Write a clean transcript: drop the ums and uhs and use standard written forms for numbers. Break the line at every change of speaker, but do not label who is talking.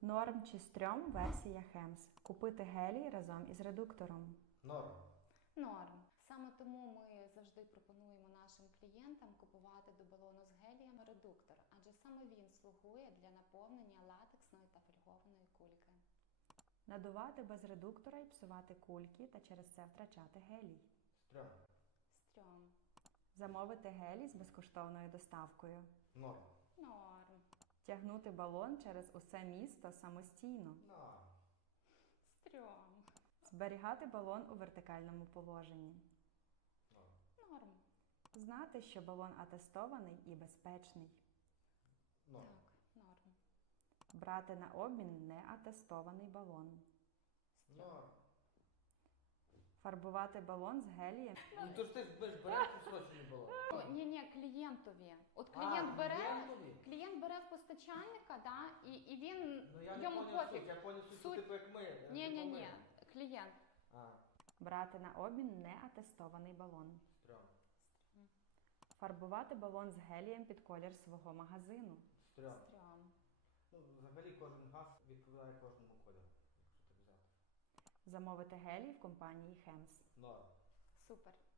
Норм чи стрьом версія Хемс. Купити гелій разом із редуктором.
Норм.
Норм. Саме тому ми завжди пропонуємо нашим клієнтам купувати до балону з гелієм редуктор, адже саме він слугує для наповнення латексної та фольгованої кульки.
Надувати без редуктора і псувати кульки та через це втрачати гелій.
Стрьом.
Стрьом.
Замовити гелій з безкоштовною доставкою.
Норм.
Норм.
Тягнути балон через усе місто самостійно.
Норм.
Стрьом.
Зберігати балон у вертикальному положенні.
Норм.
Норм.
Знати, що балон атестований і безпечний.
Норм.
Так, норм.
Брати на обмін неатестований балон.
Норм.
Фарбувати балон з гелієм.
Ну то ж ти ж береш просрочені балони.
Ні, клієнтові. От
клієнтові?
клієнт бере в постачальника, да, і він,
Ну я не
йому
поняв
пофіг.
суть, я поняв суть,
Суть-
типу як ми.
Ні, клієнт.
А,
Брати на обмін неатестований балон.
стрьом.
Фарбувати балон з гелієм під колір свого магазину.
Стрьом.
Стрьом.
Ну, взагалі кожен газ відповідає кожному кольору, якщо так взяти.
Замовити гелій в компанії Хемс.
Норм.
Супер.